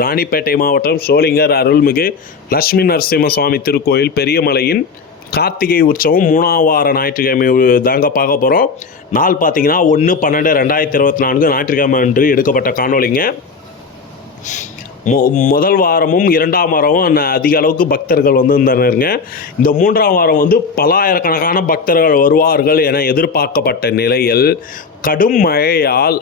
ராணிப்பேட்டை மாவட்டம் சோளிங்கர் அருள்மிகு லட்சுமி நரசிம்ம சுவாமி திருக்கோயில் பெரியமலையின் கார்த்திகை உற்சவம் மூணாவது வார ஞாயிற்றுக்கிழமை தாங்க பார்க்க போகிறோம் நாள் பார்த்தீங்கன்னா ஒன்று பன்னெண்டு ரெண்டாயிரத்தி இருபத்தி நான்கு ஞாயிற்றுக்கிழமை அன்று எடுக்கப்பட்ட காணொளிங்க. மொ முதல் வாரமும் இரண்டாம் வாரமும் அதிக அளவுக்கு பக்தர்கள் வந்து இருந்தனருங்க இந்த மூன்றாம் வாரம் வந்து பல்லாயிரக்கணக்கான பக்தர்கள் வருவார்கள் என எதிர்பார்க்கப்பட்ட நிலையில் கடும் மழையால்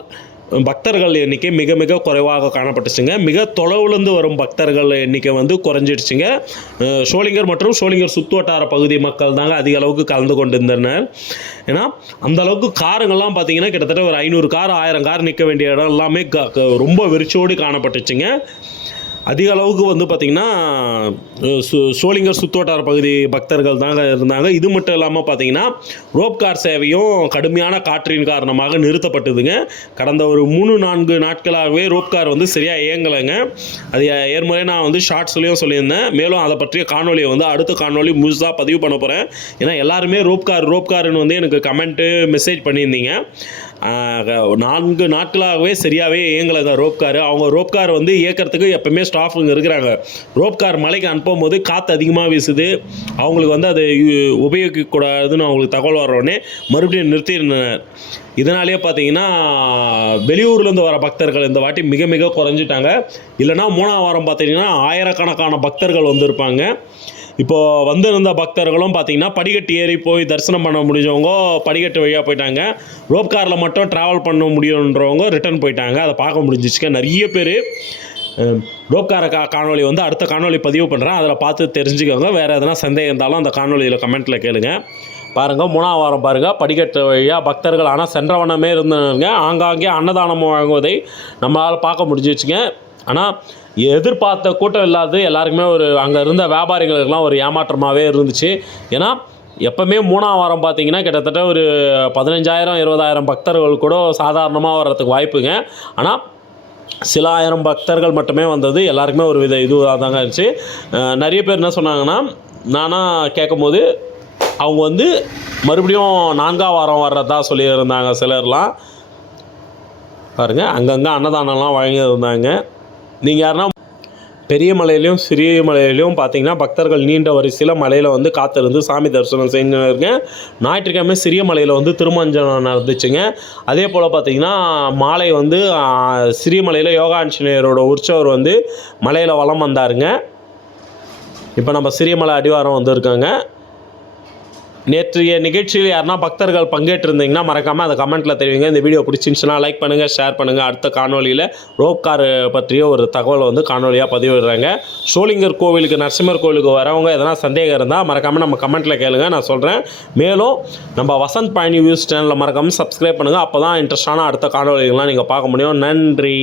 பக்தர்கள் எண்ணிக்கை மிக மிக குறைவாக காணப்பட்டுச்சுங்க. மிக தொலைவுலேருந்து வரும் பக்தர்கள் எண்ணிக்கை வந்து குறைஞ்சிடுச்சுங்க. சோளிங்கர் மற்றும் சோளிங்கர் சுத்துவட்டார பகுதி மக்கள் தாங்க அதிக அளவுக்கு கலந்து கொண்டிருந்தனர். ஏன்னா அந்த அளவுக்கு காருங்கள்லாம் பார்த்தீங்கன்னா கிட்டத்தட்ட ஒரு ஐநூறு கார் ஆயிரம் கார் நிற்க வேண்டிய இடம் எல்லாமே க- க- ரொம்ப வெறிச்சோடி காணப்பட்டுச்சுங்க. அதிக அளவுக்கு வந்து பார்த்திங்கன்னா சு சோளிங்கர் சுத்தோட்டார் பகுதி பக்தர்கள் தாங்க இருந்தாங்க. இது மட்டும் இல்லாமல் பார்த்தீங்கன்னா ரோப் கார் சேவையும் கடுமையான காற்றின் காரணமாக நிறுத்தப்பட்டதுங்க. கடந்த ஒரு மூணு நான்கு நாட்களாகவே ரோப் கார் வந்து சரியாக இயங்கலைங்க. அது ஏற்முறை நான் வந்து ஷார்ட்ஸ்லேயும் சொல்லியிருந்தேன். மேலும் அதை பற்றிய காணொலியை வந்து அடுத்த காணொலி முழுசாக பதிவு பண்ண போகிறேன் ஏன்னா எல்லாருமே ரோப் கார் ரோப் கார்னு வந்து எனக்கு கமெண்ட்டு மெசேஜ் பண்ணியிருந்தீங்க. நான்கு நாட்களாகவே சரியாகவே இயங்கலைங்க ரோப் கார். அவங்க ரோப் கார் வந்து இயக்கிறதுக்கு எப்பவுமே ஸ்டாஃபுங்க இருக்கிறாங்க. ரோப் கார் மலைக்கு அனுப்பும் போது காற்று அதிகமாக வீசுது. அவங்களுக்கு வந்து அதை உபயோகிக்கக்கூடாதுன்னு அவங்களுக்கு தகவல் வர மறுபடியும் நிறுத்தியிருந்தனர் இதனாலேயே பார்த்தீங்கன்னா வெளியூர்லேருந்து வர பக்தர்கள் இந்த வாட்டி மிக மிக குறைஞ்சிட்டாங்க. இல்லைன்னா மூணாம் வாரம் பார்த்தீங்கன்னா ஆயிரக்கணக்கான பக்தர்கள் வந்திருப்பாங்க. இப்போ வந்திருந்த பக்தர்களும் பார்த்தீங்கன்னா படிக்கட்டு ஏறி போய் தரிசனம் பண்ண முடிஞ்சவங்க படிக்கட்டு வழியாக போயிட்டாங்க. ரோப் காரில் மட்டும் ட்ராவல் பண்ண முடியுன்றவங்க ரிட்டர்ன் போயிட்டாங்க. அதை பார்க்க முடிஞ்சிச்சுக்க நிறைய பேர் ரோப் கார கா வந்து அடுத்த காணொளி பதிவு பண்ணுறேன் அதில் பார்த்து தெரிஞ்சுக்கோங்க. வேறு எதனா சந்தேகம் இருந்தாலும் அந்த காணொலியில் கமெண்ட்டில் கேளுங்கள் பாருங்கள் மூணாவது வாரம் பாருங்கள் படிக்கட்டு வழியாக பக்தர்கள் ஆனால் சென்றவனமே இருந்தாங்க. ஆங்காங்கே அன்னதானம் வழங்குவதை நம்மளால் பார்க்க முடிஞ்சிச்சுங்க. ஆனால் எதிர்பார்த்த கூட்டம் இல்லாதது எல்லாருக்குமே ஒரு அங்கே இருந்த வியாபாரிகளுக்கெல்லாம் ஒரு ஏமாற்றமாகவே இருந்துச்சு. ஏன்னா எப்போவுமே மூணாம் வாரம் பார்த்தீங்கன்னா கிட்டத்தட்ட ஒரு பதினஞ்சாயிரம் இருபதாயிரம் பக்தர்கள் கூட சாதாரணமாக வர்றதுக்கு வாய்ப்புங்க. ஆனால் சில ஆயிரம் பக்தர்கள் மட்டுமே வந்தது. எல்லாருக்குமே ஒரு வித இதுவாக தாங்க இருந்துச்சு நிறைய பேர் என்ன சொன்னாங்கன்னா நானாக கேட்கும்போது அவங்க வந்து மறுபடியும் நான்காம் வாரம் வர்றதா சொல்லியிருந்தாங்க சிலர்லாம். பாருங்கள் அங்கங்கே அன்னதானம்லாம் வழங்கியிருந்தாங்க நீங்கள் யாருன்னா பெரிய மலையிலையும் சிறிய மலையிலையும் பார்த்தீங்கன்னா பக்தர்கள் நீண்ட வரிசையில் மலையில் வந்து காத்திருந்து சாமி தரிசனம் செஞ்சுருங்க ஞாயிற்றுக்கிழமை சிறிய மலையில் வந்து திருமஞ்சனம் நடந்துச்சுங்க. அதே போல் பார்த்தீங்கன்னா மாலை வந்து சிறிய மலையில் யோகாஞ்சநேயரோட உற்சவர் வந்து மலையில் வலம் வந்தாருங்க. இப்போ நம்ம சிறிய மலை அடிவாரம் வந்திருக்காங்க. நேற்றைய நிகழ்ச்சியில் யாருன்னா பக்தர்கள் பங்கேற்றிருந்தீங்கன்னா மறக்காமல் அதை கமெண்ட்டில் தெரிவிங்க. இந்த வீடியோ பிடிச்சிருந்துச்சுன்னா லைக் பண்ணுங்கள் ஷேர் பண்ணுங்கள் அடுத்த காணொலியில் ரோப் கார் பற்றிய ஒரு தகவலை வந்து காணொலியாக பதிவிடுறாங்க. சோளிங்கர் கோவிலுக்கு நரசிம்மர் கோவிலுக்கு வரவங்க எதனா சந்தேகம் இருந்தால் மறக்காமல் நம்ம கமெண்ட்டில் கேளுங்க. நான் சொல்கிறேன் மேலும் நம்ம வசந்த் பயணி வியூஸ் சேனலில் மறக்காமல் சப்ஸ்கிரைப் பண்ணுங்கள் அப்போ தான் இன்ட்ரெஸ்டான அடுத்த காணொலிகள்லாம் நீங்கள் பார்க்க முடியும். நன்றி.